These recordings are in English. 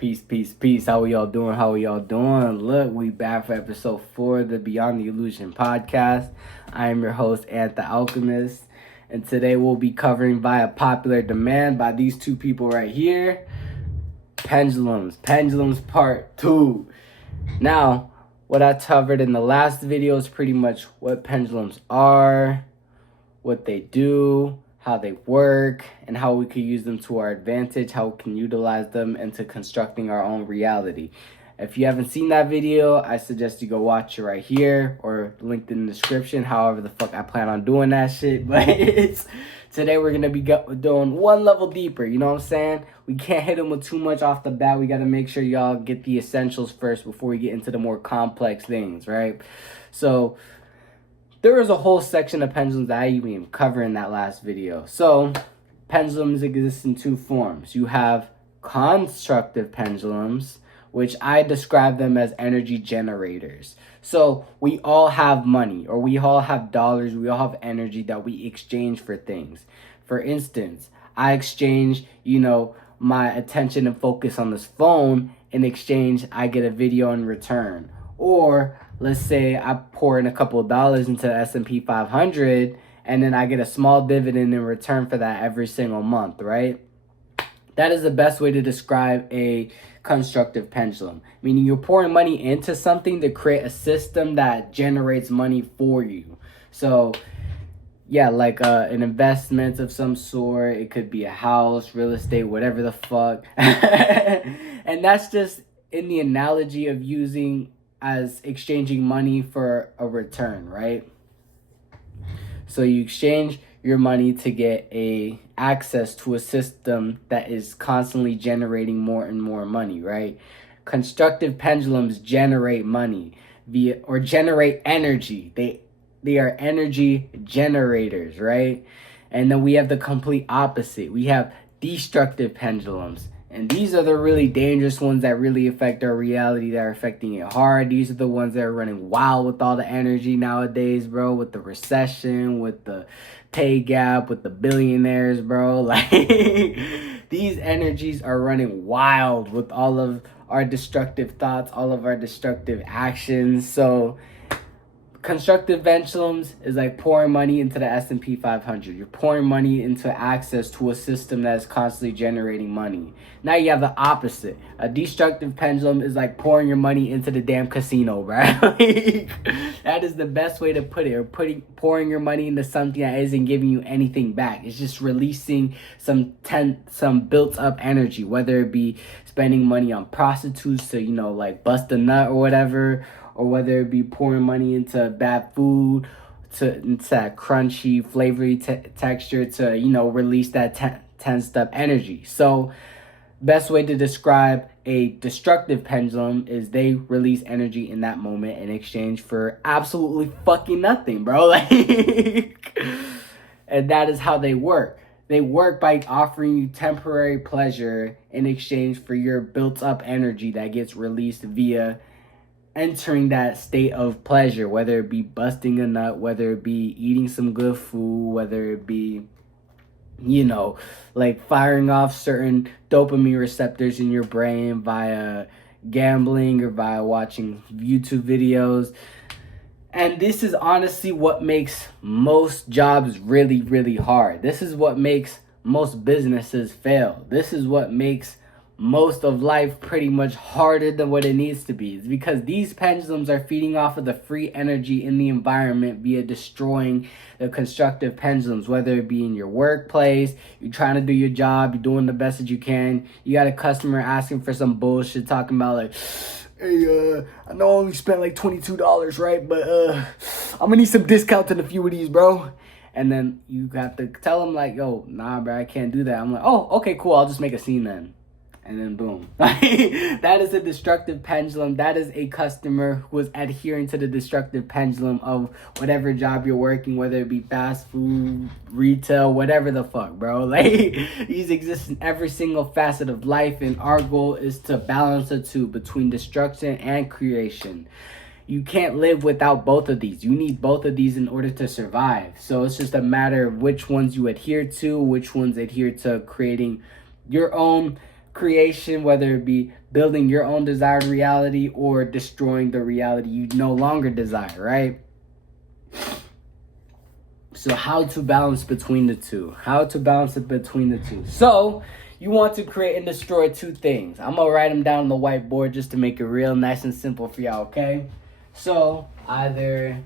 Peace, peace, peace. How are y'all doing? How are y'all doing? Look, we back for episode 4 of the Beyond the Illusion podcast. I am your host, Ant the Alchemist, and today we'll be covering via popular demand by these two people right here, Pendulums. Pendulums Part 2. Now, what I covered in the last video is pretty much what pendulums are, what they do, how they work, and how we can use them to our advantage, how we can utilize them into constructing our own reality. If you haven't seen that video, I suggest you go watch it right here or linked in the description, however the fuck I plan on doing that shit. But today we're going to be doing one level deeper, you know what I'm saying? We can't hit them with too much off the bat. We got to make sure y'all get the essentials first before we get into the more complex things, right? So there is a whole section of pendulums that I even cover in that last video. So pendulums exist in two forms. You have constructive pendulums, which I describe them as energy generators. So we all have money, or we all have dollars, we all have energy that we exchange for things. For instance, I exchange, my attention and focus on this phone. In exchange, I get a video in return. Or let's say I pour in a couple of dollars into the S&P 500 and then I get a small dividend in return for that every single month, right? That is the best way to describe a constructive pendulum, meaning you're pouring money into something to create a system that generates money for you. So yeah, like an investment of some sort. It could be a house, real estate, whatever the fuck. And that's just in the analogy of using as exchanging money for a return, right? So you exchange your money to get access to a system that is constantly generating more and more money, right? Constructive pendulums generate money or generate energy. They are energy generators, right? And then we have the complete opposite. We have destructive pendulums. And these are the really dangerous ones that really affect our reality, that are affecting it hard. These are the ones that are running wild with all the energy nowadays, bro. With the recession, with the pay gap, with the billionaires, bro. Like, these energies are running wild with all of our destructive thoughts, all of our destructive actions. So constructive pendulums is like pouring money into the S&P 500. You're pouring money into access to a system that is constantly generating money. Now you have the opposite. A destructive pendulum is like pouring your money into the damn casino, right? That is the best way to put it. Or pouring your money into something that isn't giving you anything back. It's just releasing some built up energy, whether it be spending money on prostitutes to, like bust a nut or whatever, or whether it be pouring money into bad food, into that crunchy, flavory texture to, release that tensed up energy. So best way to describe a destructive pendulum is they release energy in that moment in exchange for absolutely fucking nothing, bro. Like, and that is how they work. They work by offering you temporary pleasure in exchange for your built up energy that gets released via entering that state of pleasure, whether it be busting a nut, whether it be eating some good food, whether it be, like firing off certain dopamine receptors in your brain via gambling or via watching YouTube videos. And this is honestly what makes most jobs really, really hard. This is what makes most businesses fail. This is what makes most of life pretty much harder than what it needs to be. It's because these pendulums are feeding off of the free energy in the environment via destroying the constructive pendulums, whether it be in your workplace, you're trying to do your job, you're doing the best that you can, you got a customer asking for some bullshit, talking about like, hey, I know I only spent like $22, right? But I'm gonna need some discounts in a few of these, bro. And then you got to tell them like, yo, nah, bro, I can't do that. I'm like, oh, okay, cool, I'll just make a scene then. And then boom. That is a destructive pendulum. That is a customer who is adhering to the destructive pendulum of whatever job you're working, whether it be fast food, retail, whatever the fuck, bro. Like, these exist in every single facet of life, and our goal is to balance the two between destruction and creation. You can't live without both of these. You need both of these in order to survive. So it's just a matter of which ones you adhere to, which ones adhere to creating your own creation, whether it be building your own desired reality or destroying the reality you no longer desire, right? So how to balance between the two? How to balance it between the two? So you want to create and destroy two things. I'm gonna write them down on the whiteboard just to make it real nice and simple for y'all, okay? So either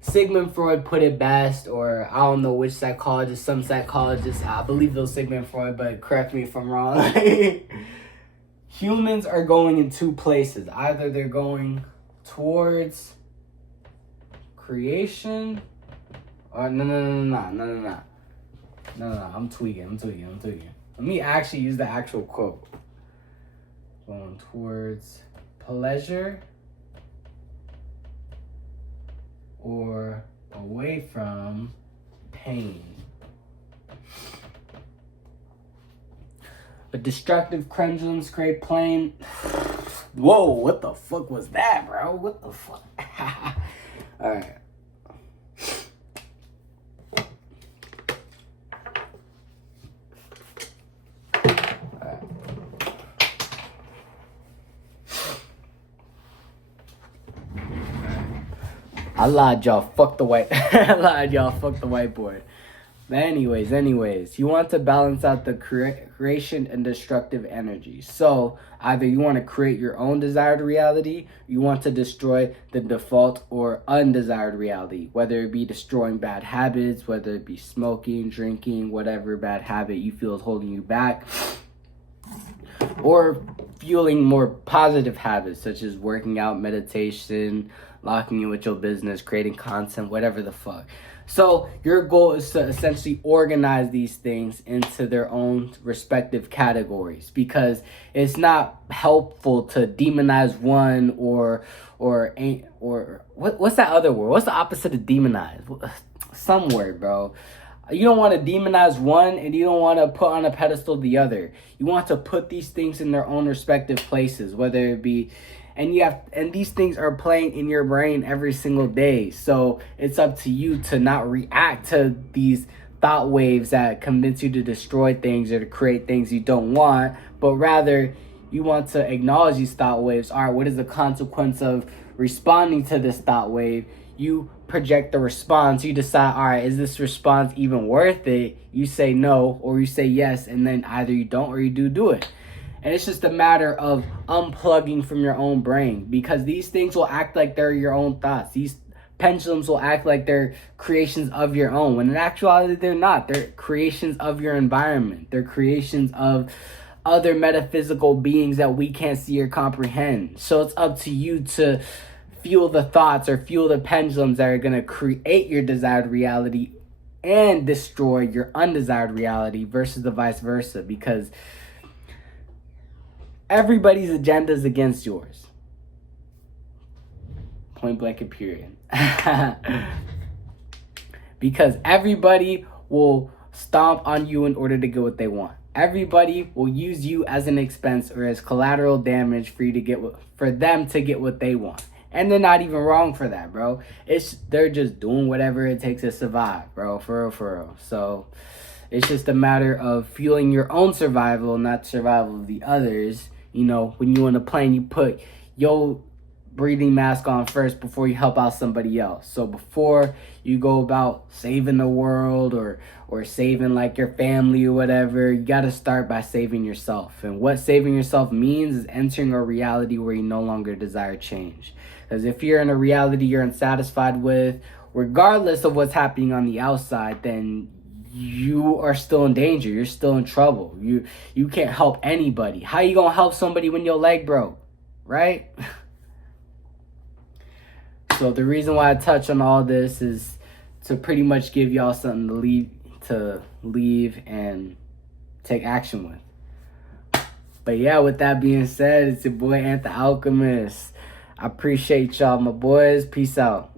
Sigmund Freud put it best, or I don't know which psychologist, some psychologists, I believe it was Sigmund Freud, but correct me if I'm wrong. Humans are going in two places. Either they're going towards creation, or no, I'm tweaking. Let me actually use the actual quote. Going towards pleasure or away from pain. But destructive pendulums create pain. Whoa, what the fuck was that, bro? What the fuck? Alright. I lied, y'all. Fuck the whiteboard. But anyways, you want to balance out the creation and destructive energy. So either you want to create your own desired reality, you want to destroy the default or undesired reality, whether it be destroying bad habits, whether it be smoking, drinking, whatever bad habit you feel is holding you back, or fueling more positive habits such as working out, meditation, locking in with your business, creating content, whatever the fuck. So your goal is to essentially organize these things into their own respective categories, because it's not helpful to demonize one or what's that other word? What's the opposite of demonize? Some word, bro. You don't want to demonize one and you don't want to put on a pedestal the other. You want to put these things in their own respective places, whether it be, and these things are playing in your brain every single day. So it's up to you to not react to these thought waves that convince you to destroy things or to create things you don't want, but rather you want to acknowledge these thought waves. All right, what is the consequence of responding to this thought wave? You project the response. You decide, all right, is this response even worth it? You say no, or you say yes, and then either you don't or you do it. And it's just a matter of unplugging from your own brain, because these things will act like they're your own thoughts. These pendulums will act like they're creations of your own, when in actuality they're not. They're creations of your environment. They're creations of other metaphysical beings that we can't see or comprehend. So it's up to you to fuel the thoughts or fuel the pendulums that are going to create your desired reality and destroy your undesired reality versus the vice versa, because everybody's agenda is against yours. Point blank and period. Because everybody will stomp on you in order to get what they want. Everybody will use you as an expense or as collateral damage for them to get what they want. And they're not even wrong for that, bro. They're just doing whatever it takes to survive, bro. For real. So it's just a matter of fueling your own survival, not survival of the others. You know, when you on a plane, you put your breathing mask on first before you help out somebody else. So before you go about saving the world or saving like your family or whatever, you got to start by saving yourself. And what saving yourself means is entering a reality where you no longer desire change. Because if you're in a reality you're unsatisfied with, regardless of what's happening on the outside, then you are still in danger. You're still in trouble. You can't help anybody. How you gonna help somebody when your leg broke, right? So the reason why I touch on all this is to pretty much give y'all something to leave and take action with. But yeah, with that being said, it's your boy Ant the Alchemist. I appreciate y'all, my boys. Peace out.